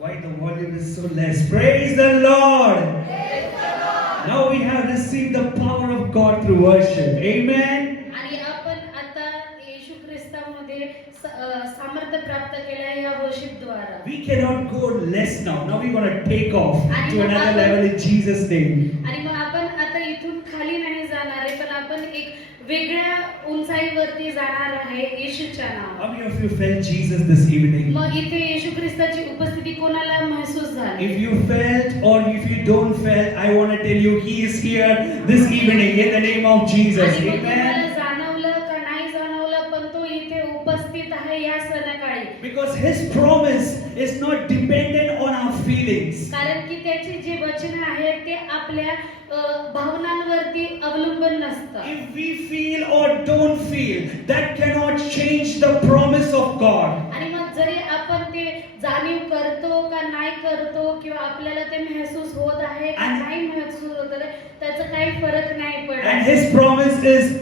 Why the volume is so less? Praise the Lord. Now we have received the power of God through worship. Amen. आणि आपण आता येशू ख्रिस्तामध्ये सामर्थ्य प्राप्त केलं या वर्षिपद्वारा. We cannot go less now. Now we're going to take off आणि to मग another आपण- level in Jesus' name. आणि मग आपण आता इथून खाली नाही जाणार आहे, पण आपण एक वेगळ्या उंचाईवरती जाणार आहे येशूच्या नावात. How many of you felt Jesus this evening? मग इथे येशू ख्रिस्ताची उपस्थिती कोणाला महसूस झाली? If you felt or if you don't felt, I want to tell you He is here this evening in the name of Jesus. आणि मग तुम्हाला Amen. जाणवलं का नाही जाणवलं, पण तो इथे उपस्थित आहे या सणाकाळी. Because His promise is not dependent on our feelings. कारण की त्याचे जे वचन आहेत ते आपल्या भावनांवरती अवलंबून नसतं. If we feel or don't feel, that cannot change the promise of God. आणि मग जरी आपण ते जाणीव करतो का नाही करतो किंवा आपल्याला ते महसूस होत आहे का And- नाही महसूस होत आहे, त्याचा काही फरक नाही And पडत. His promise is,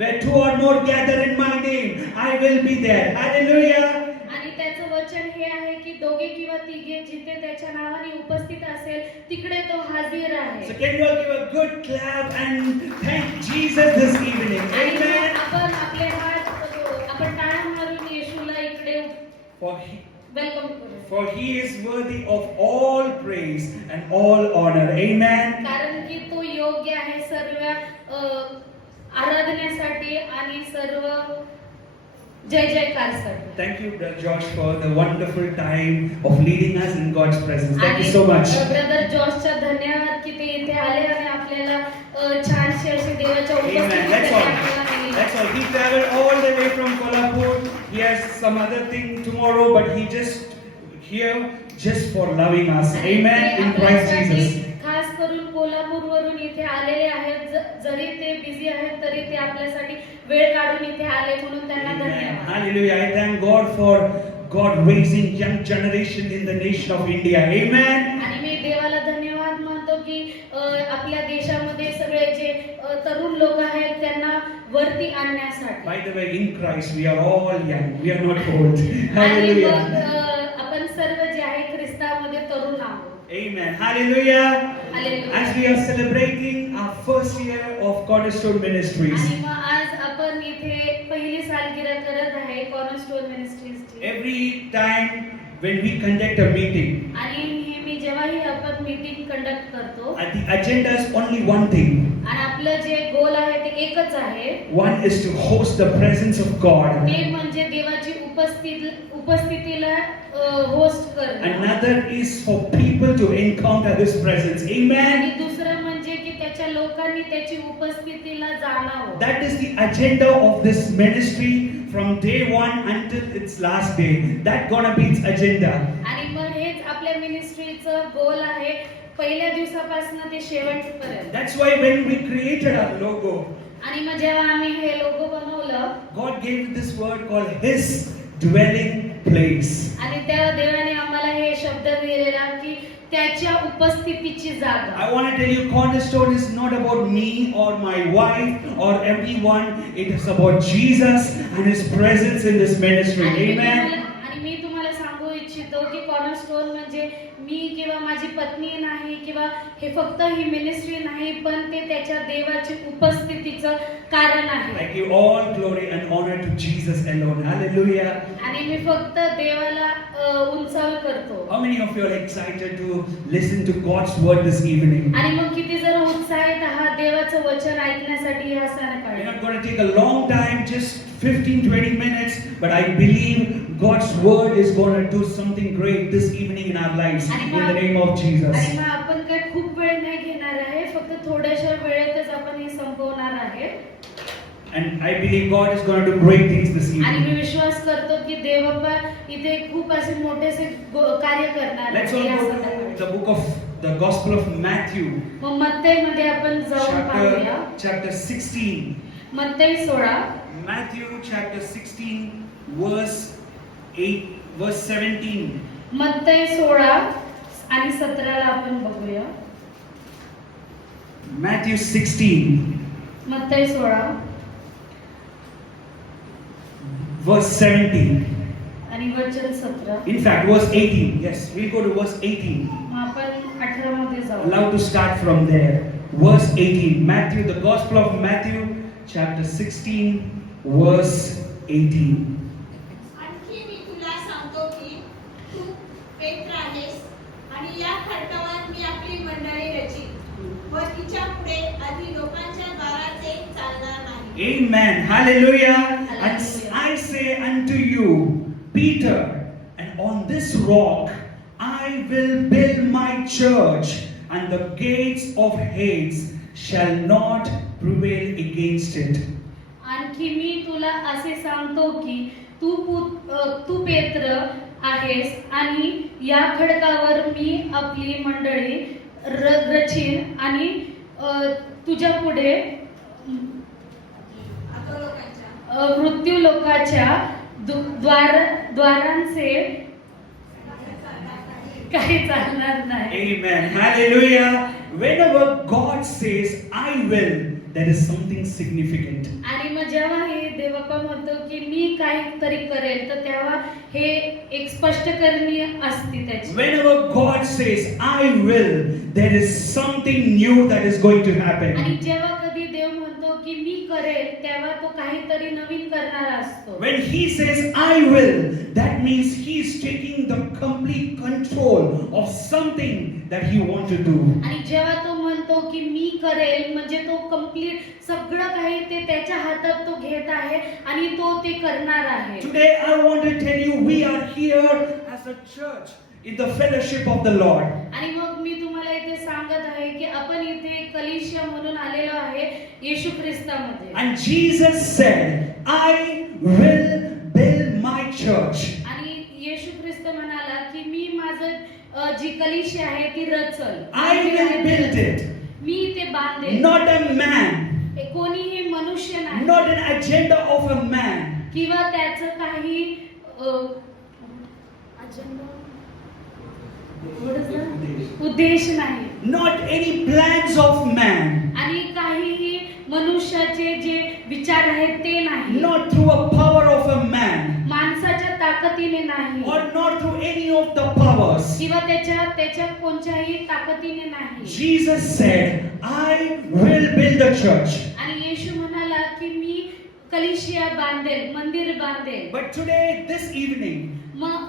where two or more gather in my name, I will be there. Hallelujah. आणि त्याचं वचन हे आहे की दोघे किंवा तिघे जिथे त्याच्या नावाने उपस्थित असेल तिकडे तो हाजीर So आहे. can you all give a good clap and thank Jesus this evening? आणि मग Amen. आपण आपले हात आपण टाळ्या मारून येशूला इकडे For he, वेलकम करू. for he is worthy of all praise and all honor. Amen. कारण की तो योग्य आहे सर्व आराधनेसाठी आणि सर्व जय जयकारसाठी. Thank you, Brother Josh, for the wonderful time of leading us in God's presence. Thank you so much. Brother जॉर्जचा धन्यवाद की ते इथे आले आणि आपल्याला छानशी अशी देवाच्या Amen. That's all. That's all. He traveled all the way from Kolhapur. He has some other thing tomorrow, but he just here just for loving us. Amen. In Christ Jesus. खास करून कोल्हापूरवरून इथे आलेले आहेत. जरी ते बिझी आहेत तरी ते आपल्यासाठी वेळ काढून इथे आले म्हणून त्यांना Amen. धन्यवाद. Hallelujah. I thank God for God raising young generation in the nation of India. Amen. आणि मी देवाला धन्यवाद मानतो की आपल्या देशामध्ये सगळे जे तरुण लोक आहेत त्यांना वरती आणण्यासाठी. By the way, in Christ we are all young. We are not old. आणि मग Hallelujah. आपण सर्व जे आहे ख्रिस्तामध्ये तरुण आहोत. Amen. Hallelujah. Hallelujah. As we are celebrating our first year of Cornerstone Ministries, आणि मग आज आपण इथे पहिली सालगिरह करत आहे cornerstone मिनिस्ट्रीजची. every time when we conduct a meeting, आणि नेहमी जेव्हाही आपण मीटिंग कंडक्ट करतो the agenda is only one thing. आणि आपलं जे गोल आहे ते एकच आहे, One is to host the presence of God. ते म्हणजे देवाची उपस्थितीला होस्ट करणं. Another is for people to encounter His presence. Amen. आणि दुसरं म्हणजे की त्याच्या लोकांनी त्याची उपस्थितीला जाणावं. That is the agenda of this ministry from day one until its last day. That gonna be its agenda. आणि मग हेच आपल्या मिनिस्ट्रीचं गोल आहे पहिल्या दिवसापासून ते शेवटपर्यंत. That's why when we created our logo, आणि मग जेव्हा आम्ही हे लोगो बनवलं God gave this word called His dwelling place. आणि त्या देवाने आम्हाला हे शब्द दिलेला की त्याच्या उपस्थितीची जागा. I want to tell you, Cornerstone is not about me or my wife or everyone. It is about Jesus and His presence in this ministry. Amen. आणि मी तुम्हाला सांगू इच्छितो की कॉर्नरस्टोन म्हणजे मी किंवा माझी पत्नी नाही किंवा हे फक्त ही मिनिस्ट्री नाही, पण ते त्याच्या देवाची उपस्थितीचं कारण आहे. I give all glory and honor to Jesus alone. Hallelujah. आणि मी फक्त देवाला उंचावण करतो. How many of you are excited to listen to God's word this evening? आणि मग किती जर उत्साहित आहात देवाचं वचन ऐकण्यासाठी या We're सणाकाळी. not going to take a long time, just 15-20 minutes, but I believe God's word is going to do something great this evening in our lives in the name of Jesus. आणि मग आपण काय खूप वेळ नाही घेणार आहे, फक्त थोड्याशा वेळेतच आपण हे संपवणार आहे. And I believe God is going to do great things this आणि मी evening. विश्वास करतो की देवबाबा इथे खूप असे मोठेसे कार्य करणार Let's आहे all या go to सणाकाळी. the book of the Gospel of Matthew, मग मत्तईमध्ये आपण जाऊन पाहूया. chapter 16. मत्तई 16 Matthew chapter 16, verse 17. मत्तई 16 आणि 17 आपण बघूया. Matthew 16, मत्तई 16 verse 17. आणि आणि वचन 17. In fact, verse 18. Yes, we'll go to verse 18. मग आपण 18 मध्ये जाऊ. Allow to start from there. Verse 18. Matthew, the Gospel of Matthew, chapter 16, verse 18. आणखी मी तुला सांगतो की तू पेत्र आहेस आणि या खडकावर मी आपली मंडळी रचीन व तिच्या पुढे आधी लोकांच्या दाराचे चालणार नाही. Amen. Hallelujah. And Hallelujah. I say unto you, Peter, and on this rock I will build my church, and the gates of Hades shall not prevail against it. आणखी मी तुला असे सांगतो की तू पेत्र आहेस आणि या खडकावर मी आपली मंडळी रचीन आणि तुझ्या पुढे आता लोकांच्या मृत्यू लोकाच्या द्वारांचे काही चालणार नाही. Amen. Hallelujah. Whenever God says, I will, there is something significant. आणि मग जेव्हा हे देवबापा म्हणतो की मी काहीतरी करेल तर तेव्हा हे एक स्पष्टकरणी असते त्याची. Whenever God says, I will, there is something new that is going to happen. आणि जेव्हा कधी देव म्हणतो की मी करेल तेव्हा तो काहीतरी नवीन करणारा असतो. When He says, I will, that means He is taking the complete control of something that He wants to do. आणि जेव्हा तो म्हणतो की मी करेल म्हणजे तो कंप्लीट सगळं काही ते त्याच्या हातात तो घेत आहे आणि तो ते करणार आहे. Today I want to tell you, we are here as a church in the fellowship of the Lord. आणि मग मी तुम्हाला इथे सांगत आहे की आपण इथे कलीसिया म्हणून आलेलो आहे येशू ख्रिस्तामध्ये. And Jesus said, I will build my church. आणि येशू ख्रिस्त म्हणाला की मी माझं जी कलीसिया आहे ती रचल. I will build it. मी ते बांधेल. Not a man, हे कोणीही मनुष्य नाही not an agenda of a man. किंवा त्याचं काही अजेंडा उद्देश नाही. Not any plans of man. आणि काहीही मनुष्याचे जे विचार आहेत ते नाही. Not through a power of a man. माणसाच्या ताकदीने नाही Or not through any of the powers. किंवा त्याच्या कोणत्याही ताकदीने नाही. Jesus said, I will build the church. आणि येशू म्हणाला की मी कलीसिया बांधेल, मंदिर बांधेल. But today, this evening, मग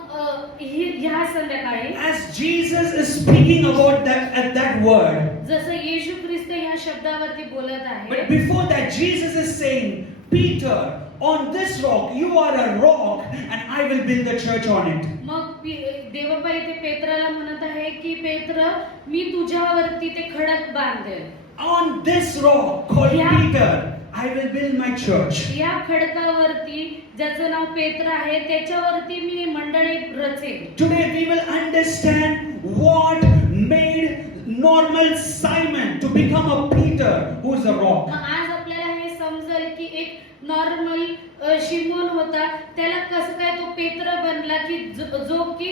ह्या संध्याकाळी as Jesus is speaking about that word, जसं येशू ख्रिस्त ह्या शब्दावरती बोलत आहे. but before that, Jesus is saying, Peter, on this rock, you are a rock, and I will build the church on it. मग देवबापा इथे पेत्राला म्हणत आहे की पेत्र मी तुझ्यावरती ते खडक बांधेल. On this rock called Yeah. Peter, I will build my church. या खडकावरती ज्याचं नाव पेत्र आहे त्याच्यावरती मी मंडळी Rachel. Today we will understand what made normal Simon to become a Peter, who is a rock. मग आज आपल्याला हे समजेल की एक नॉर्मल शिमोन होता त्याला कसं काय तो पेत्र बनला की जो की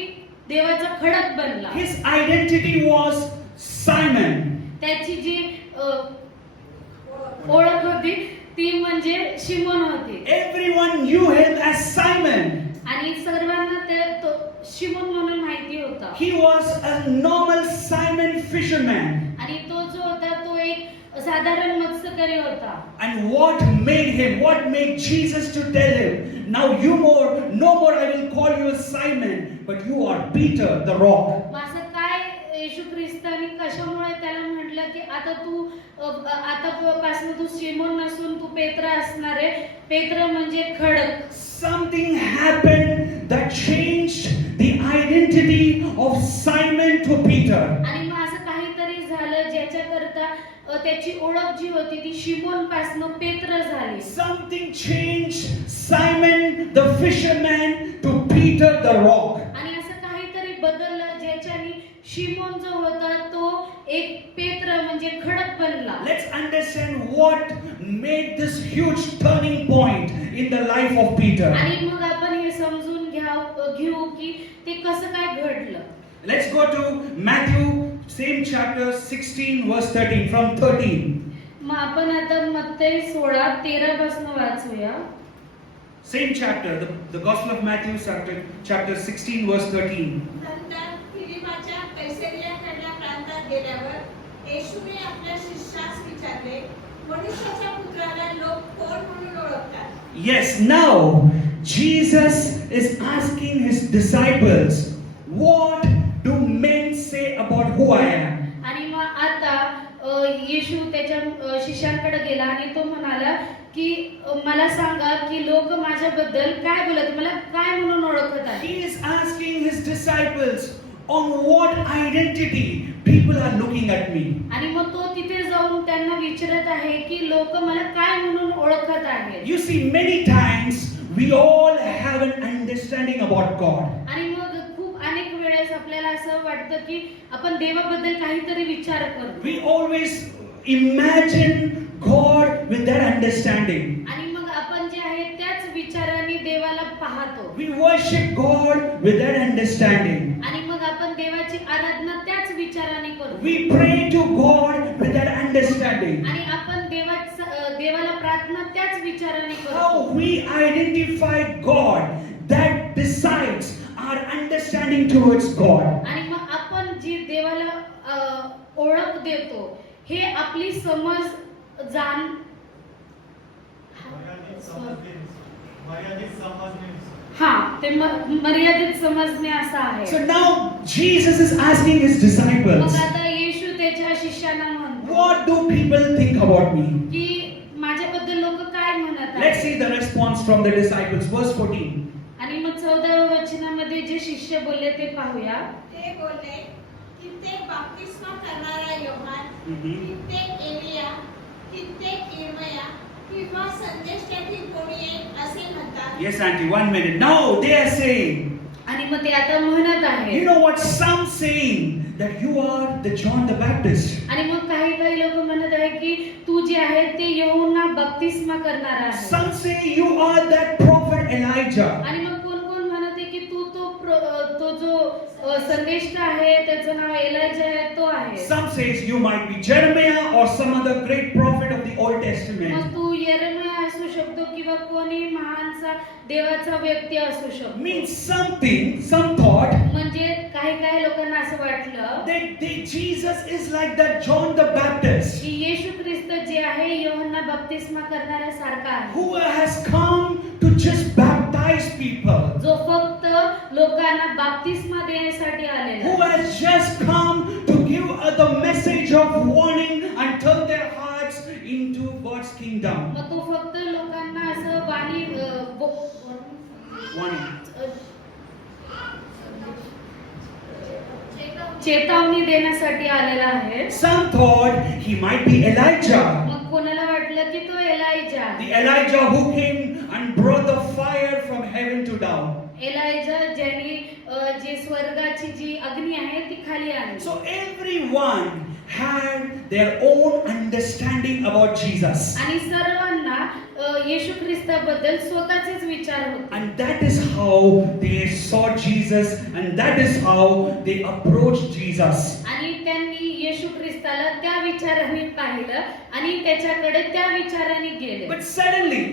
देवाचा खडक बनला. His identity was Simon. त्याची जी ओळख होती ती म्हणजे शिमोन होती. Everyone knew him as Simon. आणि सर्वांना तो शिमोन म्हणून माहिती होता. He was a normal Simon fisherman. आणि तो जो होता तो एक साधारण मत्स्यकरी होता. And what made Jesus to tell him, now no more I will call you Simon, but you are Peter, the rock. असं काय येशू ख्रिस्तानी कशामुळे त्याला म्हटलं की आतापासून तू शिमोन नसून तू पेत्र असणार आहे. पेत्र म्हणजे खडक. Something happened that changed the identity of Simon to Peter. आणि मग असं काहीतरी झालं ज्याच्याकरता त्याची ओळख जी होती ती शिमोन पासून पेत्र झाली. Something changed Simon the fisherman to Peter the rock. आणि असं काहीतरी बदललं ज्याच्याने शिमोन जो होता तो एक पेत्र म्हणजे खडक बनला. Let's understand what made this huge turning point in the life of Peter. आणि मग आपण हे समजून घेऊ की ते कसं काय घडलं. Let's go to Matthew, same chapter 16 verse 13, from 13. मग आपण आता मत्तई 16:13 पासून वाचूया. Same chapter, the Gospel of Matthew, chapter 16, verse 13. नंतर फिलिपाच्या कैसरियाकडल्या प्रांतात गेल्यावर येशूने आपल्या शिष्यास विचारले, मनुष्याच्या पुत्राला लोक कोण म्हणून ओळखतात? Yes, now Jesus is asking his disciples, what do men say about who I am? आणि मग आता येशू त्याच्या शिष्यांकडे गेला आणि तो म्हणाला की मला सांगा की लोक माझ्याबद्दल काय बोलत, मला काय म्हणून ओळखत आहे. He is asking his disciples, on what identity people are looking at me. आणि मग तो तिथे जाऊन त्यांना विचारत आहे की लोक मला काय म्हणून ओळखत आहेत. You see, many times we all have an understanding about God. आणि मग खूप अनेक वेळेस आपल्याला असं वाटतं की आपण देवाबद्दल काहीतरी विचार करतो. We always imagine God with that understanding. आणि मग आपण जे आहे त्याच विचाराने देवाला पाहतो. We worship God with that understanding. आणि मग आपण देवाची आराधना त्याच विचाराने करतो. We pray to God with that understanding. आणि आपण देवाला प्रार्थना त्याच विचाराने करतो. How we identify God, that decides our understanding towards God. आणि मग आपण जी देवाला ओळख देतो हे आपली समज जाण हा ते मर्यादित समजणे असं आहे. So now Jesus is asking his disciples, मग आता येशू त्याच्या शिष्यांना म्हणतो what do people think about me? की माझ्याबद्दल लोक काय म्हणत Let's आहेत. see the response from the disciples. Verse 14. आणि मग 14व्या वचनामध्ये जे शिष्य बोलले ते पाहूया. ते बोलले, कित्येक बाप्तिस्मा करणारा योहान, कित्येक एलिया, कित्येक इर्मया किंवा संदेशातील कोणी एक असे म्हणतात. Yes, auntie, 1 minute. Now they are saying, आणि मग ते आता म्हणत you आहे. know what? Some saying that you are the John the Baptist. आणि मग काही लोक म्हणत आहे की तू जे आहे ते यूहन्ना बप्तिस्मा करणारा आहे. Some say you are that prophet Elijah. आणि मग कोण म्हणत आहे की तू तो जो संदेष्टा आहे त्याचं नाव एलायजा आहे तो आहे. Some says you might be Jeremiah or some other great prophet of the Old Testament. मग तू यिर्मया असू शकतो किंवा कोणी महानसा देवाचा व्यक्ती असू शकतो. Means something, some thought म्हणजे काही लोकांना असं वाटलं that Jesus is like that John the Baptist की येशू ख्रिस्त जे आहे यूहन्ना बप्तिस्मा करणाऱ्या सारखा आहे. who has come to just baptize people, जो फक्त लोकांना बाप्तिस्मा देण्यासाठी आलेला who आहे. has just come to give the message of warning and turn their hearts into God's kingdom. मग तो फक्त लोकांना असं वाणी Warning. चेतावणी देण्यासाठी आलेला आहे. Some thought he might be Elijah, मग कोणाला वाटलं की तो एलायजा आहे. the Elijah who came and brought the fire from heaven to down. एलायजा ज्यांनी जी स्वर्गाची जी अग्नी आहे ती खाली आणली. So everyone had their own understanding about Jesus. आणि सर्वांना येशू ख्रिस्ताबद्दल स्वतःचेच विचार होते. And that is how they saw Jesus and that is how they approached Jesus. आणि त्यांनी येशू ख्रिस्ताला त्या विचाराने पाहिलं आणि त्याच्याकडे त्या विचाराने गेले. But suddenly,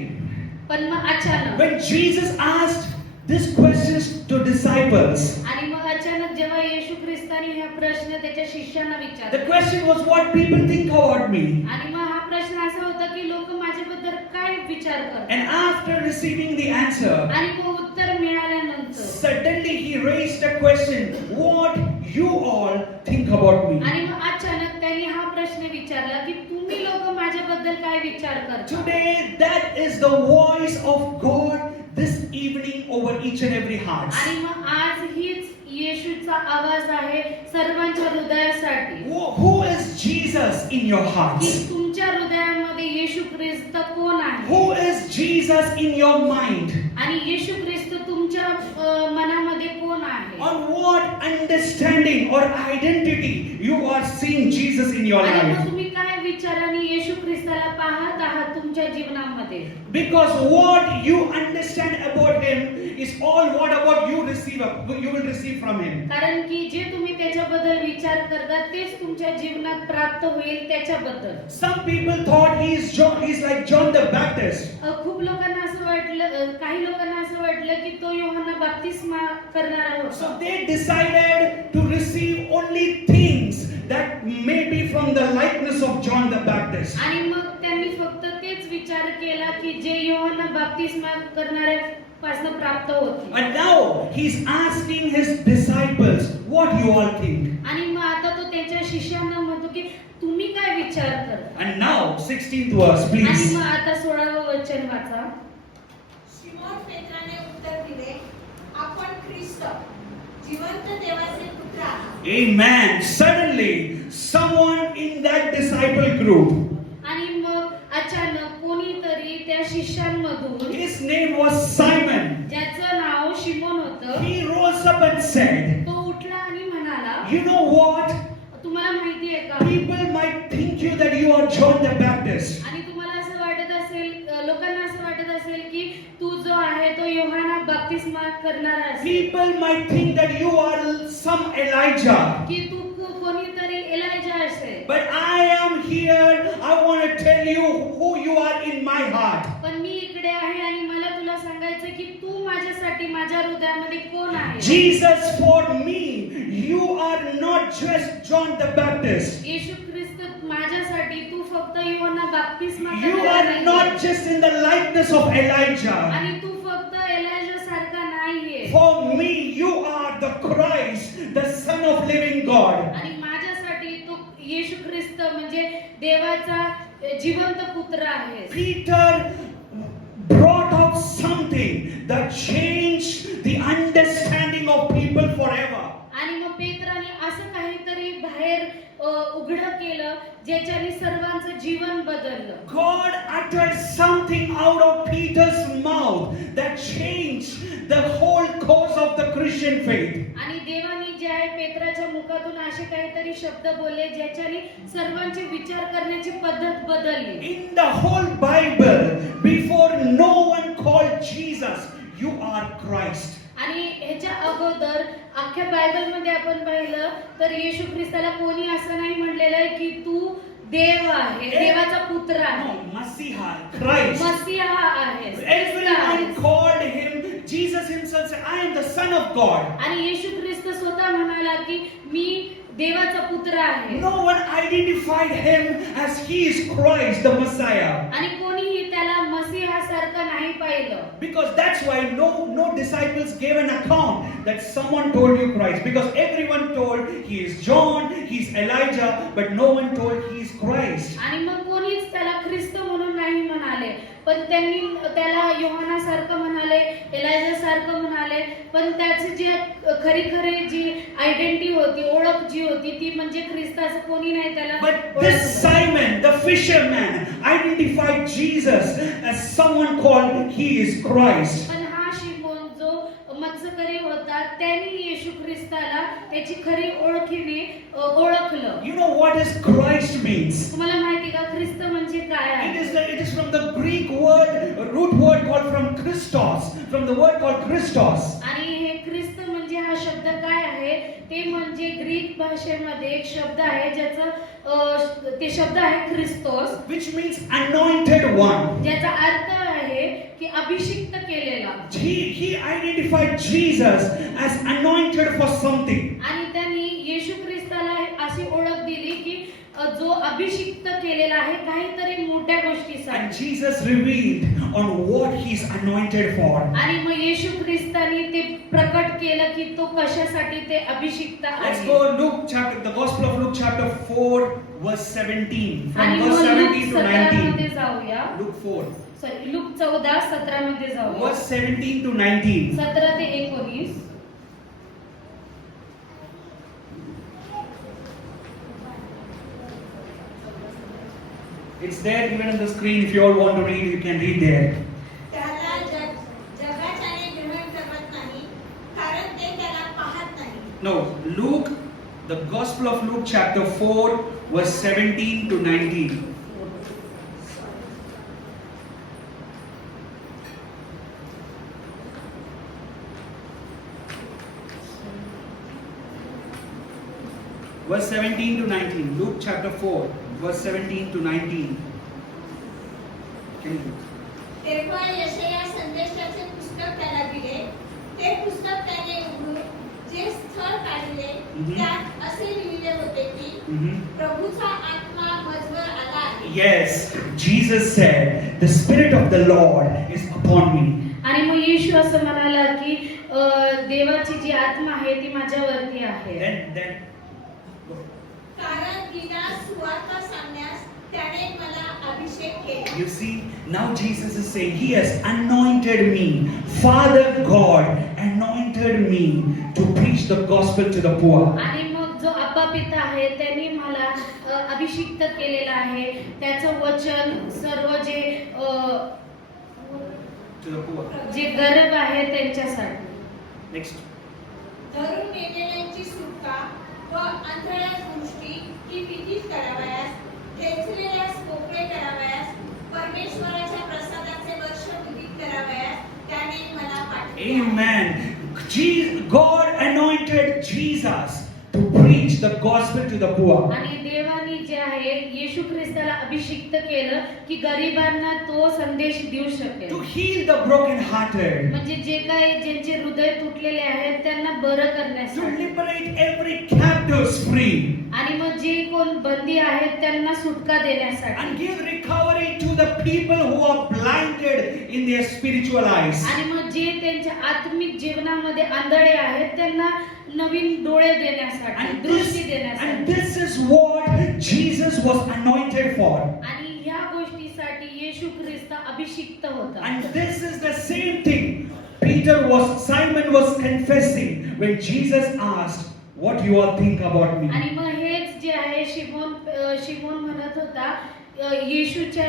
पण मग अचानक when Jesus asked these questions to disciples, आणि मग अचानक जेव्हा येशू ख्रिस्ताने हा प्रश्न त्याच्या शिष्यांना the विचारला question was, what people think about me? आणि मग हा प्रश्न असा होता की लोक माझ्याबद्दल काय विचार करतात. And after receiving the answer, आणि मग उत्तर मिळाल्यानंतर suddenly he raised a question, what you all think about me? आणि मग अचानक त्यांनी हा प्रश्न विचारला की तुम्ही लोक माझ्याबद्दल काय विचार करता. Today, that is the voice of God this evening over each and every heart. आणि मग आज हीच येशूचा आवाज आहे सर्वांच्या हृदयासाठी Who is Jesus in your की hearts? तुमच्या हृदयामध्ये येशू ख्रिस्त कोण आहे. Who is Jesus in your mind? आणि येशू ख्रिस्त तुमच्या मनामध्ये कोण आहे. On what understanding or identity you are seeing Jesus in your आणि मग life? तुम्ही काय विचाराने येशू ख्रिस्ताला पाहत आहात तुमच्या जीवनामध्ये. Because what you understand about him is all what about you will receive from him. कारण की जे तुम्ही त्याच्याबद्दल विचार करता तेच तुमच्या जीवनात प्राप्त होईल त्याच्याबद्दल. Some people thought he's like John the Baptist. खूप लोकांना असं वाटतं काही लोकांना असं वाटलं की तो योहाना बाप्तिस्मा करणारा होता. So they decided to receive only things that may be from the likeness of John the Baptist. आणि मग त्यांनी फक्त तेच विचार केला की जे योहाना बाप्तिस्मा करणाऱ्या पासून प्राप्त होते. And now he's asking his disciples, what you all think? आणि मग आता तो त्यांच्या शिष्यांना म्हणतो की तुम्ही काय विचार करता. And now 16th verse, आणि please. मग आता 16वं वचन वाचा. शिमोन पेत्राने उत्तर दिले, आपण ख्रिस्त जिवंत देवाचे पुत्र आहात. Amen. Suddenly, someone in that disciple group, आणि मग अचानक कोणीतरी त्या शिष्यांमधून his name was Simon. ज्याचं नाव शिमोन होतं, He rose up and said, तो उठला आणि म्हणाला, you know what? तुम्हाला माहिती आहे का, People might think you that you are John the Baptist. आणि तुम्हाला असं वाटत असेल, लोकांना असं वाटत असेल की तू जो आहे तो योहाना बाप्तिस्मा करणारा असेल, People might think that you are some Elijah. की तू कोणीतरी एलायजा असेल. But I am here. I want to tell you who you are in my heart. पण मी इकडे आहे आणि मला तुला सांगायचं की तू माझ्यासाठी माझ्या हृदयामध्ये कोण आहे. Jesus, for me, you are not just John the Baptist. येशू ख्रिस्त माझ्यासाठी तू फक्त योहाना बाप्तिस्मा You करणारा are नाहीये. not just in the likeness of Elijah. आणि तू फक्त एलायजा सारखा नाहीये. For me, you are the Christ, the Son of living God. आणि माझ्यासाठी तू येशू ख्रिस्त म्हणजे देवाचा जिवंत पुत्र आहे. Peter brought out something that changed the understanding of people forever. आणि मग पेत्राने असं काहीतरी बाहेर उघड केलं ज्याच्याने सर्वांचं जीवन बदललं. God uttered something out of Peter's mouth that changed the whole course of the Christian faith. आणि देवाने जे आहे पेत्राच्या मुखातून असे काहीतरी शब्द बोलले ज्याच्याने सर्वांचे विचार करण्याची पद्धत बदलली. In the whole Bible, before no one called Jesus, you are Christ. आणि ह्याच्या अगोदर अख्ख्या बायबलमध्ये आपण पाहिलं तर येशू ख्रिस्ताला कोणी असं नाही म्हणलेलं आहे की तू देव आहे, देवाचा पुत्र आहे, No, Messiah, Christ. मसीहा आहे. Everyone called him. Jesus himself said, I am the Son of God. आणि येशू ख्रिस्त स्वतः म्हणाला की मी देवाचा पुत्र आहे. No one identified him as he is Christ, the Messiah. आणि कोणीही त्याला मसीहासारखं नाही पाहिलं. Because that's why no disciples gave an account that someone told you Christ. Because everyone told he is John, he is Elijah, but no one told he is Christ. आणि मग कोणीच त्याला ख्रिस्त म्हणून नाही म्हणाले, पण त्यांनी त्याला योहाना सारखं म्हणाले, एलायजा सारखं म्हणाले, पण त्याची जी खरी जी आयडेंटिटी होती, ओळख जी होती ती म्हणजे ख्रिस्त, असं कोणी नाही त्याला But ओळखलं. this Simon, the fisherman, identified Jesus as someone called he is Christ. पण हा शिमोन जो मत्स्यकरी होता त्यांनी येशू ख्रिस्ताला त्याची खरी ओळखीने ओळखलं. You know what is Christ means? तुम्हाला माहिती का ख्रिस्त म्हणजे काय आहे? It is from the Greek word, root word called from Christos, from the word called Christos. आणि हे ख्रिस्त म्हणजे हा शब्द काय आहे? ते म्हणजे ग्रीक भाषेमध्ये एक शब्द आहे ज्याचं ते शब्द आहे ख्रिस्तोस, Which means anointed one. ज्याचा अर्थ आहे की अभिषिक्त केलेला. He identified Jesus as anointed for something. आणि त्यांनी येशू ख्रिस्ताला अशी ओळख दिली की जो अभिषिक्त केलेला आहे काहीतरी मोठ्या And गोष्टीसाठी. Jesus revealed on what he's anointed for. आणि मग येशू ख्रिस्ताने ते प्रकट केलं की तो कशासाठी ते अभिषिक्त Let's आहे. go Luke chapter, the Gospel of Luke chapter 4 verse 17. आणि From मग verse लूक 17 to 17 मध्ये 19. जाऊया. Luke 4. सॉरी लूक 14:17 मध्ये जाऊया. Verse 17 to 19. 17 ते 19. It's there even on the screen. If you all want to read, you can read there. त्याला जगाच्याने ग्रहण करत नाही, कारण ते त्याला पाहत नाही. No, Luke, the Gospel of Luke chapter 4 verse 17 to 19. Verse 17 to 19. Luke chapter 4 verse 17 to 19. Can you read? तेव्हा यशया संदेशाचे पुस्तक त्याला दिले. ते पुस्तक त्याने उघडून जे स्थळ काढले त्यात असे लिहिले होते की प्रभूचा आत्मा मजवर आला आहे. Yes, Jesus said, the Spirit of the Lord is upon me. आणि मग येशू असं म्हणाला की देवाची जी आत्मा आहे ती माझ्यावरती आहे. Then कारण तिला सुवार्ता सांगण्यास त्याने मला अभिषेक केला. you see, now Jesus is saying, He has anointed me. Father God anointed me to preach the gospel to the poor. आणि मग जो अब्बा पिता आहे त्यांनी मला अभिषिक्त केलेला आहे. त्याचं वचन सर्व जे To the poor. जे गरीब आहे त्यांच्यासाठी. Next. धरून नेलेल्यांची सुटका व आंधळ्या दृष्टी ही विधीत करावयास, ठेचलेल्यास मोकळे करावयास, परमेश्वराच्या प्रसादाचे वर्ष विधीत करावयास त्याने मला पाठविले. Amen. God anointed Jesus to preach the gospel to the poor. आणि देवानी जे आहे येशू ख्रिस्ताला अभिषिक्त केलं की गरिबांना तो संदेश देऊ शकेल. To heal the broken-hearted. म्हणजे जे काही ज्यांचे हृदय तुटलेले आहेत त्यांना बरं To करण्यासाठी. liberate every captives free. आणि मग जे कोण बंदी आहेत त्यांना सुटका देण्यासाठी. And give recovery to the people who are blinded in their spiritual eyes. आणि मग जे त्यांच्या आत्मिक जीवनामध्ये आंधळे आहेत त्यांना नवीन डोळे देण्यासाठी, दृष्टी देण्यासाठी. And this is what Jesus was anointed for. आणि ह्या गोष्टीसाठी येशू ख्रिस्त अभिषिक्त होता. And this is the same thing Simon was confessing when Jesus asked, what you all think about me? आणि मग हेच जे आहे शिमोन म्हणत होता येशूच्या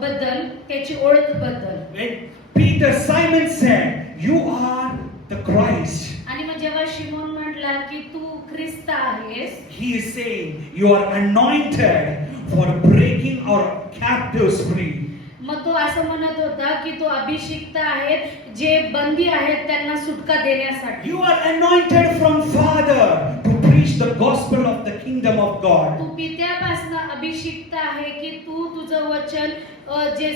बद्दल, त्याची ओळख बद्दल. When Simon said, you are the Christ. आणि मग जेव्हा शिमोन म्हटला की तू ख्रिस्त आहेस, He is saying, you are anointed for breaking our captives free. मग तो असं म्हणत होता की तो अभिषिक्त आहे जे बंदी आहेत त्यांना सुटका देण्यासाठी. You are anointed from Father to preach the gospel of the kingdom of God. तू पित्यापासून अभिषिक्त आहे की तू तुझं वचन जे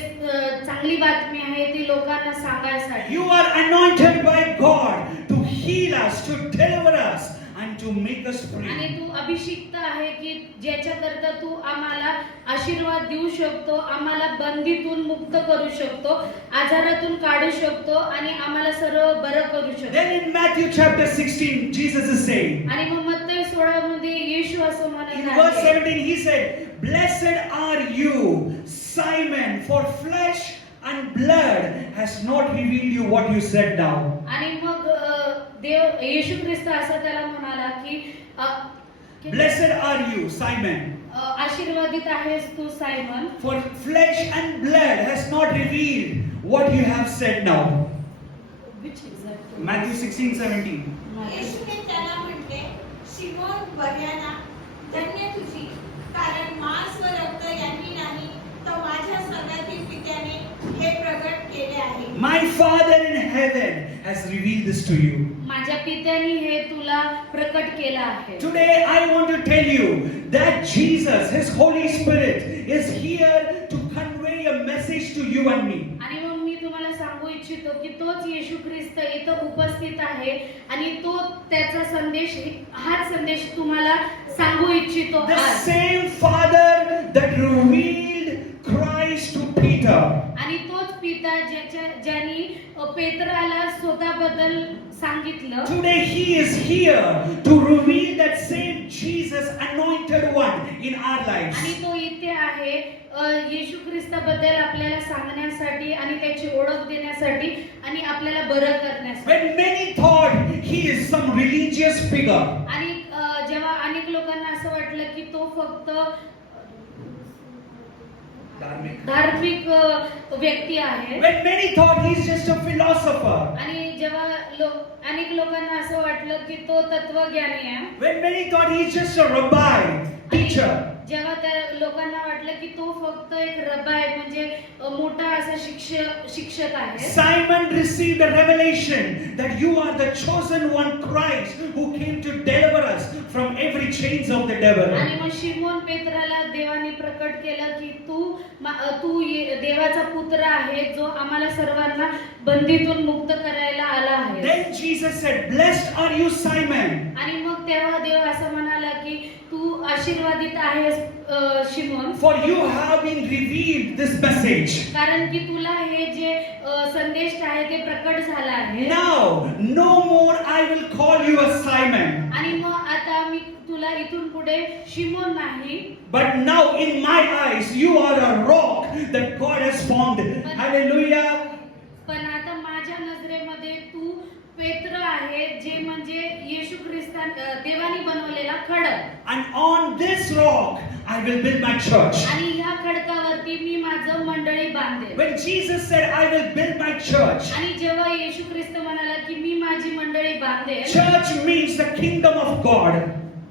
चांगली बातमी आहे ती लोकांना सांगायसाठी. You are anointed by God to heal us, to deliver us, and to make us आणि free. तू अभिषिक्त आहे की ज्याच्याकरता तू आम्हाला आशीर्वाद देऊ शकतो, आम्हाला बंदीतून मुक्त करू शकतो, आजारातून काढू शकतो आणि आम्हाला सर्व बरं करू शकतो. Then in Matthew chapter 16, Jesus is saying, आणि मग मत्तई 16 मध्ये येशू असं in म्हणत verse आहे, 17, he said, blessed are you, Simon, for flesh and blood has not revealed you what you said now. आणि मग येशू ख्रिस्त असं त्याला म्हणाला की Blessed are you, Simon, आशीर्वादित आहेस तू Simon, for flesh and blood has not revealed what you have said now. Matthew 16:17. येशूने त्याला म्हटले, शिमोन बर्याना, धन्य तुझी, कारण मांस व रक्त यांनी नाही तर माझ्या स्वर्गातील पित्याने हे प्रगट केले आहे. My Father in heaven has revealed this to you. माझ्या पित्याने हे तुला प्रकट केलं आहे. Today I want to tell you that Jesus, His Holy Spirit, is here to convey a message to you and me. आणि मग मी तुम्हाला सांगू इच्छितो की तोच येशू ख्रिस्त इथं उपस्थित आहे आणि तो त्याचा संदेश, हाच संदेश तुम्हाला सांगू इच्छितो. The same Father that revealed Christ to Peter. आणि तोच पिता ज्यांनी पेत्राला स्वतःबद्दल सांगितलं, Today He is here to reveal that same Jesus anointed one in our lives. आणि तो इथे आहे येशू ख्रिस्ताबद्दल आपल्याला सांगण्यासाठी आणि त्याची ओळख देण्यासाठी आणि आपल्याला बरं करण्यासाठी. When many thought He is some religious figure, आणि जेव्हा अनेक लोकांना असं वाटलं की तो फक्त धार्मिक व्यक्ती आहे, when many thought He's just a philosopher, आणि जेव्हा अनेक लोकांना असं वाटलं की तो तत्वज्ञानी आहे, when many thought He's just a rabbi, teacher, जेव्हा त्या लोकांना वाटलं की तो फक्त एक रब्बाय म्हणजे मोठा असा शिक्षक आहे, Simon received a revelation that you are the chosen one, Christ, who came to deliver us from every chain chains of the devil. आणि मग शिमोन पेत्राला देवाने प्रकट केलं की तू देवाचा पुत्र आहे जो आम्हाला सर्वांना बंदीतून मुक्त करायला आला आहे. Then Jesus said, "Blessed are you, Simon, आणि मग तेव्हा देव असं म्हणाला की तू आशीर्वादित आहेस Simon, for you have been revealed this message. कारण की तुला हे जे संदेश आहे ते प्रकट झाला आहे. Now, no more I will call you a Simon, आणि मग आता मी तुला इथून पुढे शिमोन नाही, but now in my eyes you are a rock that God has formed." Hallelujah. पण आता माझ्या नजरेमध्ये तू पेत्र आहे, जे म्हणजे येशू ख्रिस्ता देवाने बनवलेला खडक. And on this rock I will build my church. आणि ह्या खडकावरती मी माझं मंडळी बांधेन. When Jesus said, "I will build my church," आणि जेव्हा येशू ख्रिस्त म्हणाला की मी माझी मंडळी बांधेन, church means the kingdom of God.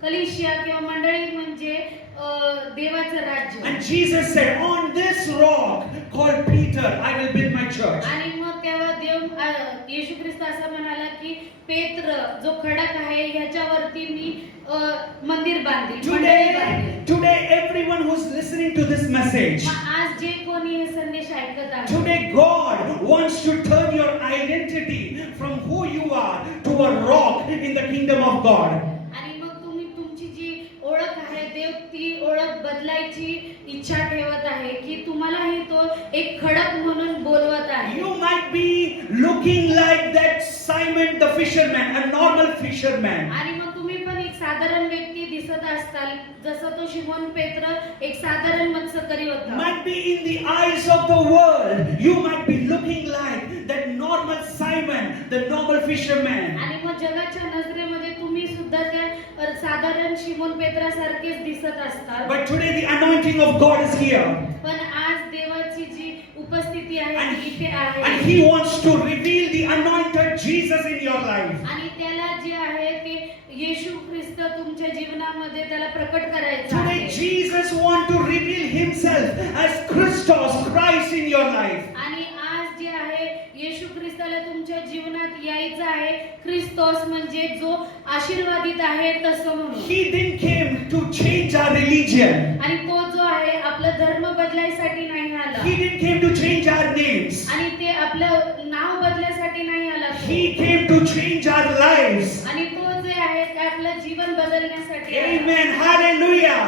कलिशिया किंवा मंडळी म्हणजे देवाचं राज्य. And Jesus said, "On this rock called Peter, I will build my church." आणि मग तेव्हा येशू ख्रिस्त असं म्हणाला की पेत्र जो खडक आहे ह्याच्यावरती मी मंदिर बांधेन, मंडळी बांधेन. Today, everyone who's listening to this message, मग आज जे कोणी हे संदेश ऐकत आहे, today God wants to turn your identity from who you are to a rock in the kingdom of God. आणि मग तुम्ही तुमची जी ओळख आहे देव ती ओळख बदलायची इच्छा ठेवत आहे की तुम्हालाही तो एक खडक म्हणून बोलवत आहे. You might be looking like that Simon the fisherman, a normal fisherman. आणि मग तुम्ही पण एक साधारण व्यक्ती दिसत असताल, जसं तो शिमोन पेत्र एक साधारण मत्स्यकरी होता. Might be in the eyes of the world, you might be looking like that normal Simon, the normal fisherman. आणि मग जगाच्या नजरेमध्ये तुम्ही सुद्धा त्या साधारण शिमोन पेत्रासारखेच दिसत असतात. But today the anointing of God is here. पण आज देवाची जी उपस्थिती आहे And, ती इथे आहे. and He wants to reveal the anointed Jesus in your life. आणि त्याला जे आहे ते येशू ख्रिस्त तुमच्या जीवनामध्ये त्याला प्रकट करायचं Today आहे. Jesus wants to reveal Himself as Christos, Christ in your life. आणि आज जे आहे येशू ख्रिस्ताला तुमच्या जीवनात यायचं आहे, ख्रिस्तोस म्हणजे जो आशीर्वादित आहे तसं म्हणून. He didn't came to change our religion. आणि तो जो आहे आपला धर्म बदलायसाठी नाही आला. He didn't came to change our names. आणि ते आपलं नाव बदलायसाठी नाही आला. He came to change our lives. आणि तो जे आहे ते आपलं जीवन बदलण्यासाठी आला. Amen. Hallelujah.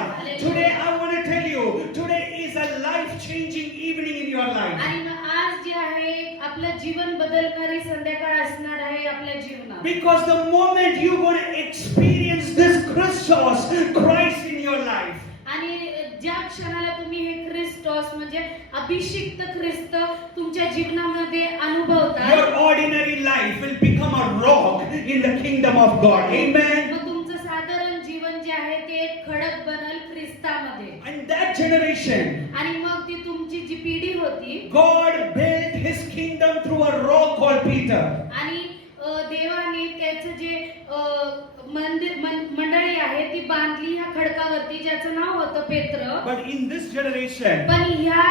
Today I want to tell you, today is a life-changing evening in your life. आणि मग आज जे आहे आपलं जीवन बदलणारी संध्याकाळ असणार आहे आपल्या जीवनात. Because the moment you're going to experience this Christos, Christ in your life, आणि ज्या क्षणाला तुम्ही हे ख्रिस्टोस म्हणजे अभिषिक्त ख्रिस्त तुमच्या जीवनामध्ये अनुभवता, your ordinary life will become a rock in the kingdom of God. Amen. मग तुमचं साधारण जीवन जे आहे ते एक खडक बनल ख्रिस्तामध्ये. And that generation, आणि मग ती तुमची जी पिढी होती, God built His kingdom through a rock called Peter. आणि देवाने त्याचं जे मंडळी आहे ती बांधली ह्या खडकावरती, ज्याचं नाव होतं पेत्र. But in this generation, पण ह्या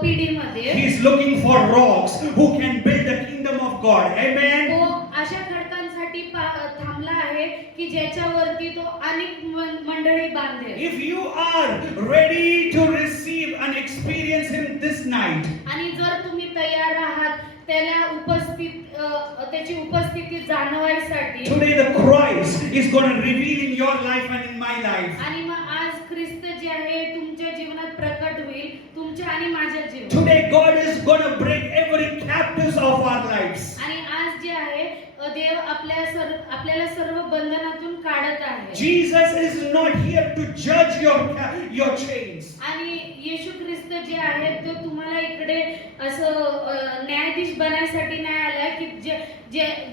पिढीमध्ये He is looking for rocks who can build the kingdom of God. Amen. तो अशा खडकांसाठी थांबला आहे की ज्याच्यावरती तो अनेक मंडळी बांधेल. If you are ready to receive and experience Him this night, आणि जर तुम्ही तयार आहात त्याची उपस्थिती जाणवायसाठी, today the Christ is going to reveal in your life and in my life. आणि मग आज ख्रिस्त जे आहे तुमच्या जीवनात प्रकट होईल, तुमच्या आणि माझ्या जीवनात. Today God is going to break every captives of our lives. आणि आज जे आहे देव आपल्याला सर्व बंधनातून काढत आहे. Jesus is not here to judge your chains. आणि येशू ख्रिस्त जे आहे तो तुम्हाला इकडे असं न्यायाधीश बनायसाठी नाही आला की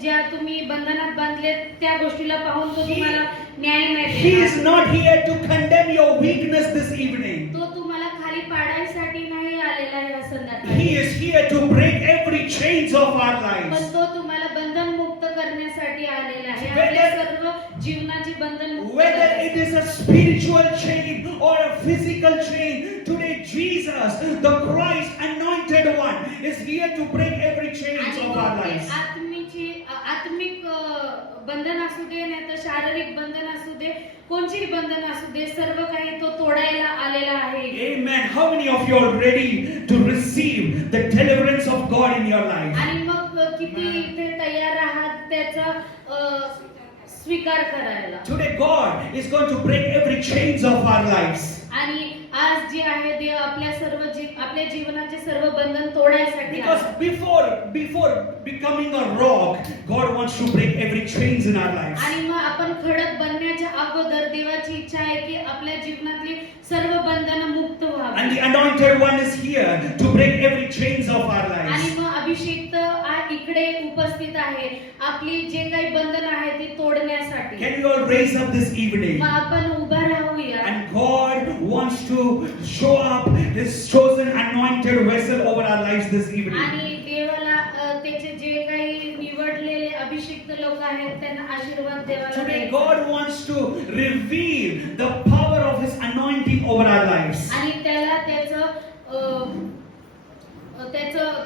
ज्या तुम्ही बंधनात बांधले त्या गोष्टीला पाहून तो तुम्हाला न्याय नाही He देणार. is not here to condemn your weakness this evening. तो तुम्हाला खाली पाडायसाठी नाही आलेला आहे या संध्याकाळी. He is here to break every chains of our lives. पण तो तुम्हाला बंधन मुक्त करण्यासाठी आलेला आहे. Whether- आपल्या सर्व जीवनाची बंधन मुक्त Whether it करण्यासाठी. is a spiritual chain or a physical chain, today Jesus, the Christ anointed one, is here to break every chains आणि of तो our ते lives. आत्मिक बंधन असू दे नाही तर शारीरिक बंधन असू दे, कोणतीही बंधन असू दे, सर्व काही तो तोडायला आलेला आहे. Amen. How many of you are ready to receive the deliverance of God in your life? आणि मग किती इथे तयार आहात त्याचा स्वीकार करायला. Today God is going to break every chains of our lives. आणि आज जे आहे देव आपल्या आपल्या जीवनाचे सर्व बंधन तोडायसाठी Because आहे. before becoming a rock, God wants to break every chains in our lives. आणि मग आपण खडक बनण्याच्या अगोदर देवाची इच्छा आहे की आपल्या जीवनातली सर्व बंधनं मुक्त And व्हावी. the anointed one is here to break every chains of our आणि lives. मग अभिषेक्त इकडे उपस्थित आहे आपली जे काही बंधन आहे ते तोडण्यासाठी. Can you all raise up this evening? मग आपण उभा राहूया. And God wants to show up His chosen anointed vessel over our lives this evening. आणि देवाला त्याचे जे काही निवडलेले अभिषिक्त लोक आहेत त्यांना आशीर्वाद देवाला Today द्यायचा. God wants to reveal the power of His anointing over our lives. आणि त्याला त्याचं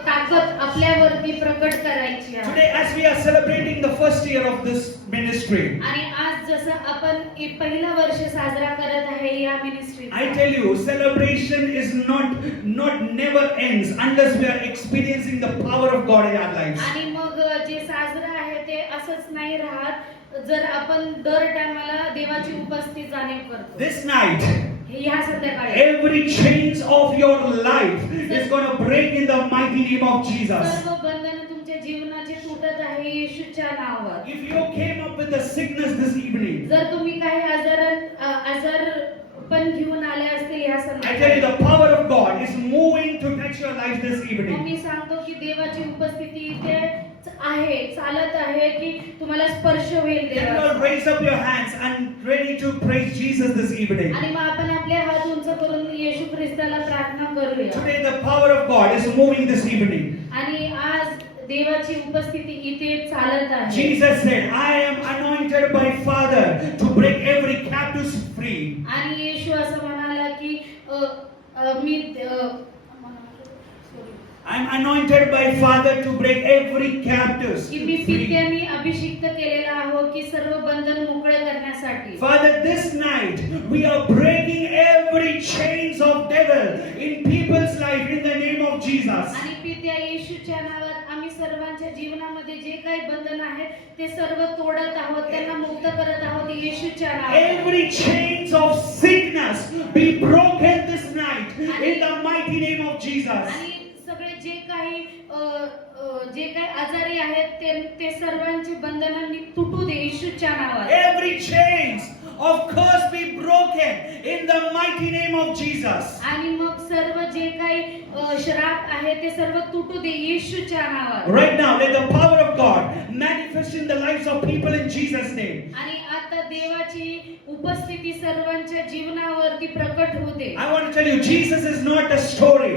ताकद आपल्यावरती प्रकट करायची आहे. Today as we are celebrating the first year of this ministry, आणि आज जसं आपण पहिलं वर्ष साजरा करत आहे या ministry. I tell you, celebration is not never ends unless we are experiencing the power of God in our lives. आणि मग जे साजरं आहे ते असंच नाही राहत जर आपण दर टायमाला देवाची उपस्थिती जाणीव करतो. This night, ह्या संध्याकाळी every chains of your life is going to break in the mighty name of Jesus. सर्व बंधन तुमच्या जीवनाचे तुटत आहे येशूच्या नावावर. If you came up with a sickness this evening, जर तुम्ही काही आजार पण घेऊन आले असतील ह्या I tell you, संध्याकाळी, the power of God is moving to touch your life this मग evening. मी सांगतो की देवाची उपस्थिती इथे आहे, चालत आहे की तुम्हाला स्पर्श होईल Can you all देवाचा. raise up your hands and ready to praise Jesus this evening? आणि मग आपण आपले हात उंच करून येशू ख्रिस्ताला प्रार्थना करूया. Today the power of God is moving this evening. आणि आज देवाची उपस्थिती इथे चालत आहे. Jesus said, I am anointed by Father to break every captive free. आणि येशू असं म्हणाला की मी I'm anointed by Father to break every captive की मी free. पित्याने अभिषिक्त केलेला आहो की सर्व बंधन मोकळे करण्यासाठी. Father, this night we are breaking every chains of devil in people's life in the name of Jesus. आणि पित्या येशूच्या नावात आम्ही सर्वांच्या जीवनामध्ये जे काही बंधन आहे ते सर्व तोडत आहोत, त्यांना मुक्त करत आहोत येशूच्या नावात. Every chains of sickness be broken this night in the mighty name of Jesus. आणि सगळे जे काही आजारी आहेत ते सर्वांची बंधनं तुटू दे येशूच्या नावात. Every chains of curse be broken in the mighty name of Jesus. आणि मग सर्व जे काही श्राप आहे ते सर्व तुटू दे येशूच्या नावात. Right now, let the power of God manifest in the lives of people in Jesus' name. आणि आता देवाची उपस्थिती सर्वांच्या जीवनावरती प्रकट होऊ दे. I want to tell you, Jesus is not a story.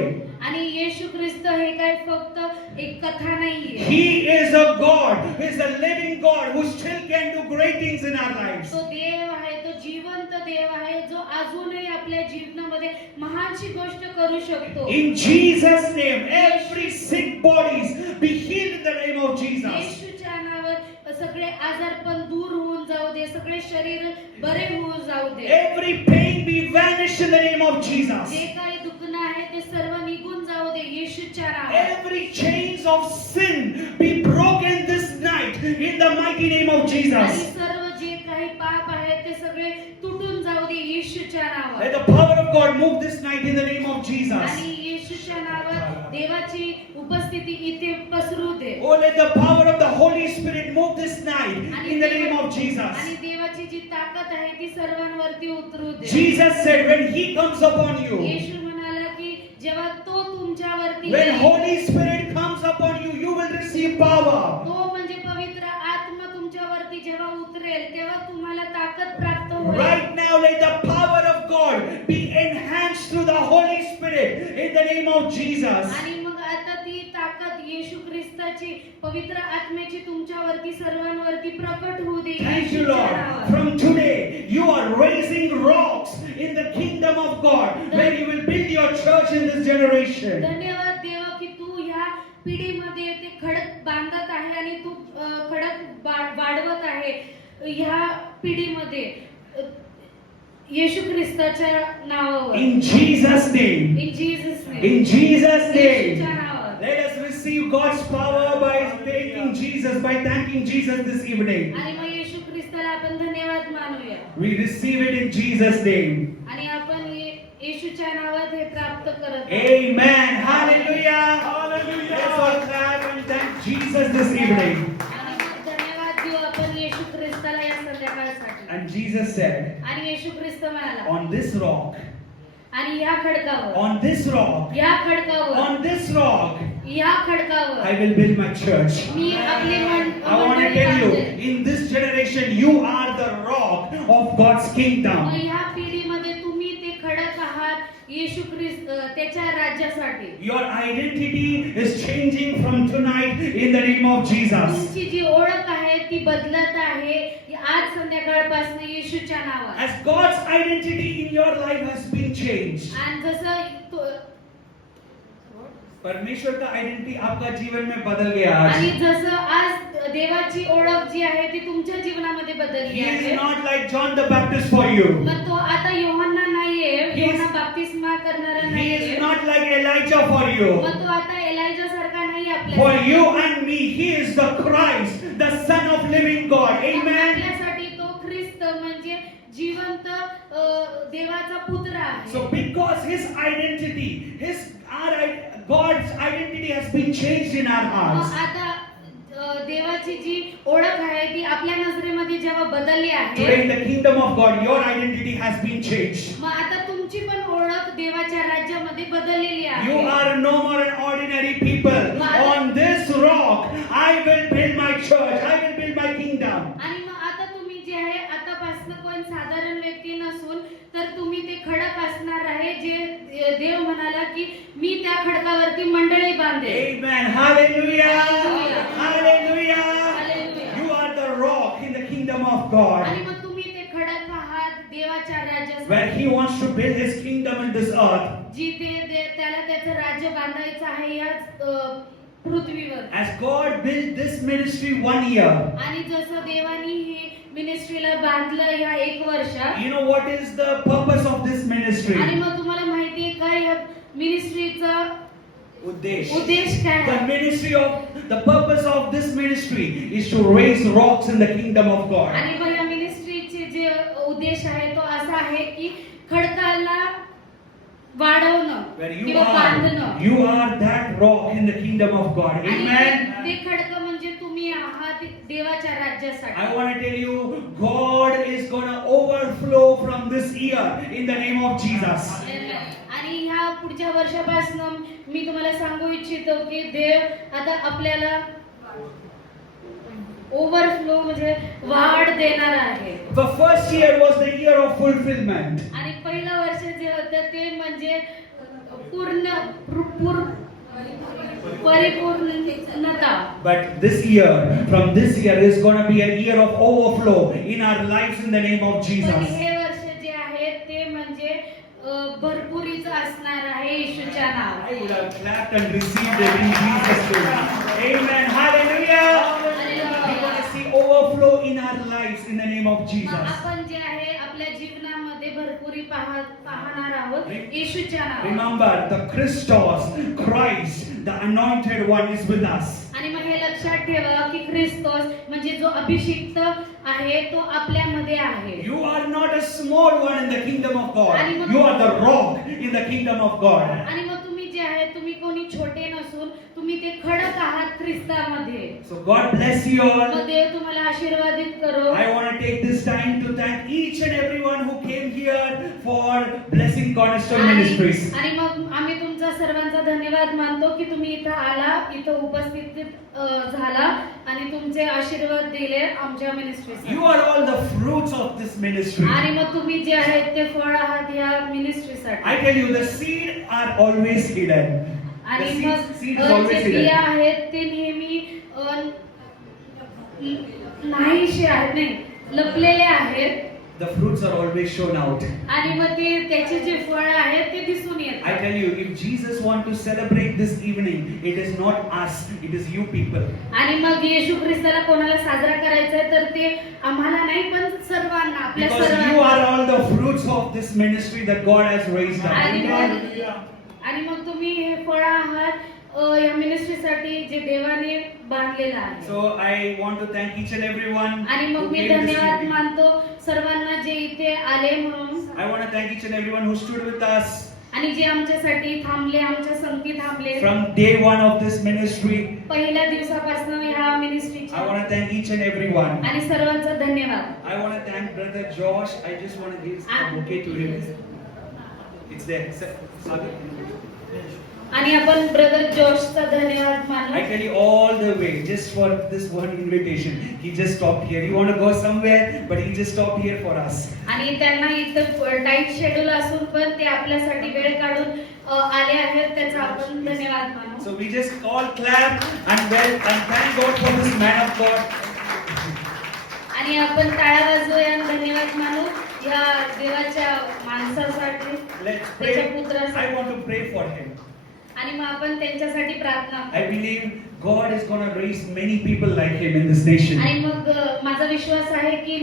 आणि येशू ख्रिस्त हे काय फक्त एक कथा नाहीये. He is a God. He is a living God who still can do great things in our lives. तो देव आहे, तो जिवंत देव आहे जो अजूनही आपल्या जीवनामध्ये महानशी गोष्ट करू शकतो. In Jesus' name, every sick bodies be healed in the name of Jesus. येशूच्या नावात सगळे आजारपण दूर होऊन जाऊ दे, सगळे शरीर बरे होऊन जाऊ दे. Every pain be vanished in the name of Jesus. जे काही दुखणं आहे ते सर्व निघून जाऊ दे येशूच्या नावात. Every chains of sin be broken this night in the mighty name of आणि Jesus. सर्व जे काही पाप आहे ते सगळे तुटून जाऊ दे येशूच्या Let नावात. the power of God move this night in the name of Jesus. आणि येशूच्या नावात देवाची उपस्थिती इथे पसरू दे. Oh, let the power of the Holy Spirit move this night in the name of Jesus. आणि देवाची जी ताकद आहे ती सर्वांवरती उतरू दे. Jesus said, when He comes upon you, येशू म्हणाला की जेव्हा तो तुमच्यावरती when येईल, Holy Spirit comes upon you, you will receive power. तो म्हणजे पवित्र आत्मा तुमच्यावरती जेव्हा उतरेल तेव्हा तुम्हाला ताकद प्राप्त होईल. Right now, let the power of God be enhanced through the Holy Spirit in the name of Jesus. आणि मग आता ती ताकद येशू ख्रिस्ताची पवित्र आत्म्याची तुमच्यावरती सर्वांवरती प्रकट होऊ दे Thank you, येशूच्या Lord. नावात. From today, you are raising rocks in the kingdom of God where you will build your church in this generation. धन्यवाद देवा की तू ह्या पिढीमध्ये ते खडक बांधत आहे आणि तू खडक वाढवत आहे ह्या पिढीमध्ये. येशू ख्रिस्ताच्या नावावर. In Jesus' name. In Jesus name. In Jesus' येशूच्या name. नावावर. Let us receive God's power by thanking Jesus, by thanking Jesus this evening. आणि मग येशू ख्रिस्ताला आपण धन्यवाद मानूया. We receive it in Jesus' name. आणि आपण येशूच्या नावात हे प्राप्त करत आहोत. Amen. Hallelujah. Hallelujah. Let's all clap and thank Jesus this evening. आणि मग धन्यवाद देऊ आपण येशू ख्रिस्ताला या संध्याकाळसाठी. And Jesus said, आणि येशू ख्रिस्त म्हणाला, on this rock, आणि या खडकावर, on this rock, या खडकावर, on this rock, या खडकावर I will build my church. मी आपली I want to मंडळी tell you, बांधेन. in this generation, you are the rock of God's मग kingdom. ह्या पिढीमध्ये तुम्ही ते खडक आहात येशू ख्रिस्त त्याच्या राज्यासाठी. Your identity is changing from tonight in the name of Jesus. तुमची जी ओळख आहे ती बदलत आहे आज संध्याकाळपासून येशूच्या नावात. As God's identity in your life has been changed, आणि जसं परमेश्वर का आइडेंटिटी आपका जीवन में बदल गया आज. आणि जसं आज देवाची ओळख जी आहे ती तुमच्या जीवनामध्ये बदलली He is आहे. not like John the Baptist for you. मग तो आता योहाना नाहीये, He is- योहाना बाप्तिस्मा करणारा He नाहीये. is not like Elijah for you. मग तो आता एलायजा सारखा नाही For आपल्यासाठी. you and me, He is the Christ, the Son of living God. Amen. आपल्यासाठी तो ख्रिस्त म्हणजे जिवंत देवाचा पुत्र आहे. So because His identity, God's identity has been changed in our मग hearts. आता देवाची जी ओळख आहे ती आपल्या नजरेमध्ये जेव्हा बदलली Today आहे, in the kingdom of God, your identity has been changed. मग आता तुमची पण ओळख देवाच्या राज्यामध्ये बदललेली You आहे. are no more an ordinary people. On this rock, I will build my church. I will build my kingdom. आणि मग आता तुम्ही जे आहे आतापासून कोण साधारण व्यक्ती नसून तर तुम्ही ते खडक असणार आहे जे देव म्हणाला की मी त्या खडकावरती मंडळी बांधेन. Amen. Hallelujah. Hallelujah. Hallelujah. Hallelujah. You are the rock in the kingdom of God, आणि मग तुम्ही ते खडक आहात देवाच्या where राज्यासाठी. He wants to build His kingdom in this earth. त्याला त्याचं राज्य बांधायचं आहे या पृथ्वीवर. As God built this ministry 1 year, आणि जसं देवानी ही मिनिस्ट्रीला बांधलं या 1 वर्षात. you know what is the purpose of this ministry? आणि मग तुम्हाला माहिती आहे का या मिनिस्ट्रीचा Udesh. उद्देश काय The आहे? ministry the purpose of this ministry is to raise rocks in the kingdom of God. आणि मग या मिनिस्ट्रीचे जे उद्देश आहे तो असा आहे की खडकाला वाढवणं Where किंवा बांधणं. you are that rock in the kingdom of God. आणि Amen. ते खडक म्हणजे तुम्ही आहात देवाच्या I राज्यासाठी. want to tell you, God is going to overflow from this year in the name of Jesus. आणि ह्या पुढच्या वर्षापासून मी तुम्हाला सांगू इच्छितो की देव आता आपल्याला ओव्हरफ्लो म्हणजे वाढ देणार आहे. The first year was the year of fulfillment. आणि पहिलं वर्ष जे होतं ते म्हणजे परिपूर्णता. But this year, from this year, is going to be a year of overflow in our lives in the name of पण Jesus. हे वर्ष जे आहे ते म्हणजे भरपुरीचं असणार आहे येशूच्या I नावात. would have clapped and received it in Jesus' name. Amen. Hallelujah. We want to see overflow in our lives in the name of मग Jesus. आपण जे आहे आपल्या जीवनामध्ये भरपुरी पाहणार आहोत येशूच्या नावात. Remember, the Christ, the anointed one, is with us. आणि मग हे लक्षात ठेवा की ख्रिस्तोस म्हणजे जो अभिषिक्त आहे तो आपल्यामध्ये आहे. You are not a small one in the kingdom of God. You are the rock in the kingdom of God. आणि मग तुम्ही जे आहे तुम्ही कोणी छोटे नसून तुम्ही ते खडक आहात ख्रिस्तामध्ये. So God bless you all. मग देव तुम्हाला आशीर्वादित करो. I want to take this time to thank each and everyone who came here for blessing Cornerstone Ministries. आणि मग आम्ही तुमचा सर्वांचा धन्यवाद मानतो की तुम्ही इथं आला, इथं उपस्थित झाला आणि तुमचे आशीर्वाद दिले आमच्या मिनिस्ट्रीसाठी. You are all the fruits of this ministry. आणि मग तुम्ही जे आहेत ते फळ आहात या मिनिस्ट्रीसाठी. I tell you, the seed are always hidden. आणि The मग seed is जे always बिया hidden. आहेत ते नेहमी नाहीशे आहेत, नाही लपलेले आहेत. The fruits are always shown out. आणि मग ते त्याचे जे फळ आहेत ते दिसून येतात. I tell you, if Jesus want to celebrate this evening, it is not us, it is you people. आणि मग येशू ख्रिस्ताला कोणाला साजरा करायचा आहे तर ते आम्हाला नाही पण सर्वांना, आपल्या Because you सर्वांना. are all the fruits of this ministry that God has raised up. आणि Amen. आणि मग तुम्ही हे फळ आहात या मिनिस्ट्रीसाठी जे देवाने बांधलेलं आहे. So I want to thank each and everyone आणि मग who मी came this धन्यवाद evening. मानतो सर्वांना जे इथे आले म्हणून, I want to thank each and everyone who stood with us आणि जे आमच्यासाठी थांबले, आमच्या संगती थांबले from day one of this ministry. पहिल्या दिवसापासून ह्या I मिनिस्ट्रीच्या. want to thank each and everyone. आणि सर्वांचा धन्यवाद. I want to thank Brother Josh. I just want to give a bouquet to him. It's there. Sagar. आणि आपण brother जोशचा धन्यवाद I मानू. tell you all the way, just for this one invitation. He just stopped here. He want to go somewhere, but he just stopped here for us. आणि त्यांना इथं tight schedule असून पण ते आपल्यासाठी वेळ काढून आले आहेत, त्याचा आपण धन्यवाद मानू. So we just all clap and thank God for this man of God. आणि आपण टाळ्या वाजवूया आणि धन्यवाद मानू या देवाच्या माणसासाठी, Let's त्याच्या pray. पुत्रासाठी. I want to pray for him. आणि मग आपण त्यांच्यासाठी प्रार्थना I करू. believe God is going to raise many people like him in this nation. आणि मग माझा विश्वास आहे की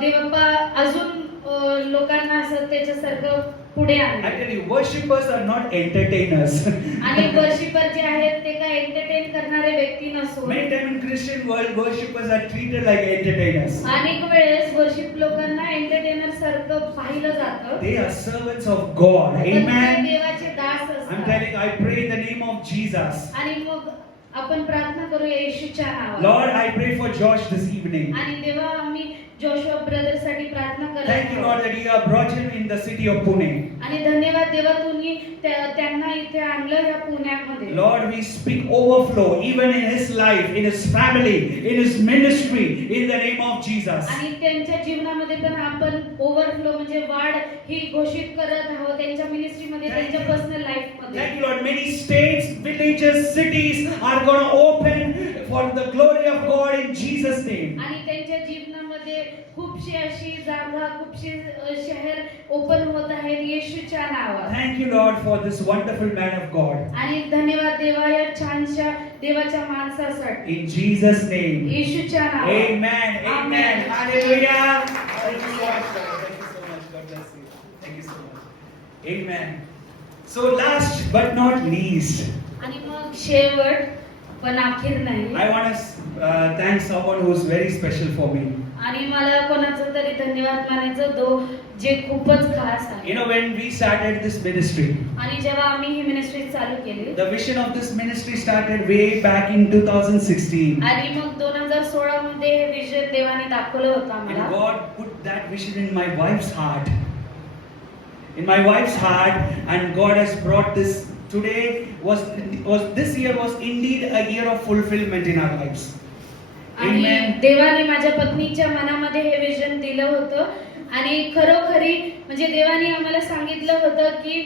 देवप्पा अजून लोकांना असं त्याच्यासारखं पुढे I आणणार. tell you, worshippers are not entertainers. आणि वर्शिपर जे आहेत ते काय एंटरटेन करणारे व्यक्ती नसून Many times in Christian world, worshippers are treated like entertainers. अनेक वेळेस वर्शिप लोकांना एंटरटेनर सारखं पाहिलं जातं. They are servants of God. पण ते Amen. देवाचे दास I'm असतात. telling, I pray in the name of Jesus. आणि मग आपण प्रार्थना करूया येशूच्या नावात. Lord, I pray for Josh this evening. आणि तेव्हा आम्ही जोशुआ ब्रदर साठी प्रार्थना Thank you, करत Lord, that you have brought him in the city of Pune. आणि धन्यवाद देवा तुम्ही त्यांना इथे आणलं या पुण्यामध्ये. Lord, we speak overflow even in his life, in his family, in his ministry, in the name of Jesus. आणि त्यांच्या जीवनामध्ये पण आपण ओव्हरफ्लो म्हणजे वाढ ही घोषित करत आहोत त्यांच्या मिनिस्ट्रीमध्ये, Thank त्यांच्या you. पर्सनल लाईफ मध्ये. Thank you, Lord. Many states, villages, cities are going to open for the glory of God in Jesus' name. आणि त्यांच्या जीवनामध्ये खूपशी अशी जागा, खूपशी शहर ओपन होत आहेत येशूच्या नावात. Thank you, Lord, for this wonderful man of God. आणि धन्यवाद देवा या छानशा देवाच्या माणसासाठी In Jesus' name. येशूच्या नावात. Amen. Amen. Amen. Hallelujah. Thank you so much, Lord. Thank you so much. God bless you. Thank you so much. Amen. So last but not least, आणि मग शेवट पण अखेर नाही. I want to thank someone who is very special for me. आणि मला कोणाचं तरी धन्यवाद मानायचं जे खूपच खास आहे. You know, when we started this ministry, आणि जेव्हा आम्ही ही मिनिस्ट्री चालू केली the vision of this ministry started way back in 2016. आणि मग 2016 मध्ये हे विजन देवाने दाखवलं होतं And आम्हाला. God put that vision in my wife's heart. In my wife's heart, and God has brought this. Today was this year was indeed a year of fulfillment in our lives. आणि Amen. देवाने माझ्या पत्नीच्या मनामध्ये हे vision दिलं होतं आणि खरोखरी म्हणजे देवाने आम्हाला सांगितलं होतं की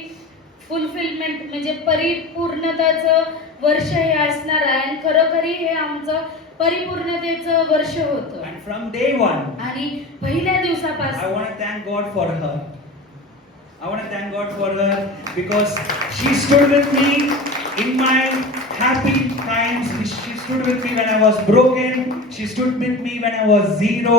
फुलफिलमेंट म्हणजे परिपूर्णताचं वर्ष हे असणार आहे आणि खरोखरी हे आमचं परिपूर्णतेचं वर्ष होतं. And from day one, आणि पहिल्या I दिवसापासून want to thank God for her. I want to thank God for her because she stood with me in my happy times. She stood with me when I was broken. She stood with me when I was zero.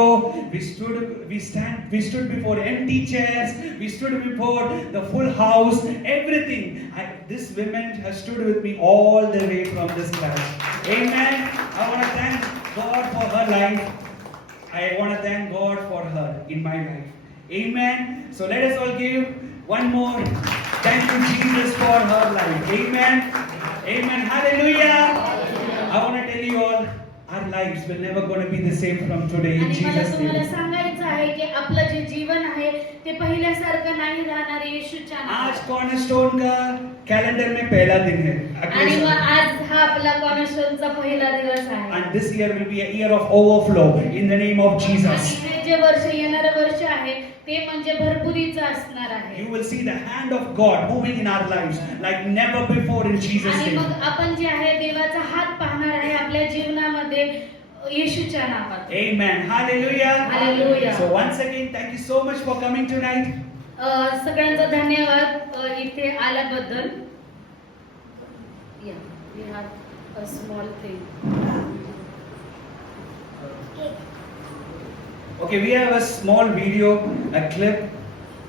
We stood before empty chairs. We stood before the full house. Everything. This woman has stood with me all the way from this class. Amen. I want to thank God for her life. I want to thank God for her in my life. Amen. So let us all give one more thank you Jesus for her life. Amen. Amen. Hallelujah. I want to tell you all, our lives will never going to be the same from today in आणि मला Jesus' तुम्हाला name. सांगायचं आहे की आपलं जे जीवन आहे ते पहिल्यासारखं नाही राहणार येशूच्या आज नावात. कॉर्नरस्टोन का कैलेंडर में पहला दिन है. आणि मग आज हा आपला कॉर्नरस्टोनचा पहिला दिवस आहे. And this year will be a year of overflow in the name of Jesus. आणि हे जे वर्ष येणारं वर्ष आहे ते म्हणजे भरपुरीचं असणार आहे. You will see the hand of God moving in our lives like never before in Jesus' आणि name. मग आपण जे आहे देवाचा हात पाहणार आहे आपल्या जीवनामध्ये येशूच्या नावात. Amen. Hallelujah. Hallelujah. So once again, thank you so much for coming tonight. सगळ्यांचा धन्यवाद इथे आल्याबद्दल. Yeah, we have a small thing. Okay, we have a small video, a clip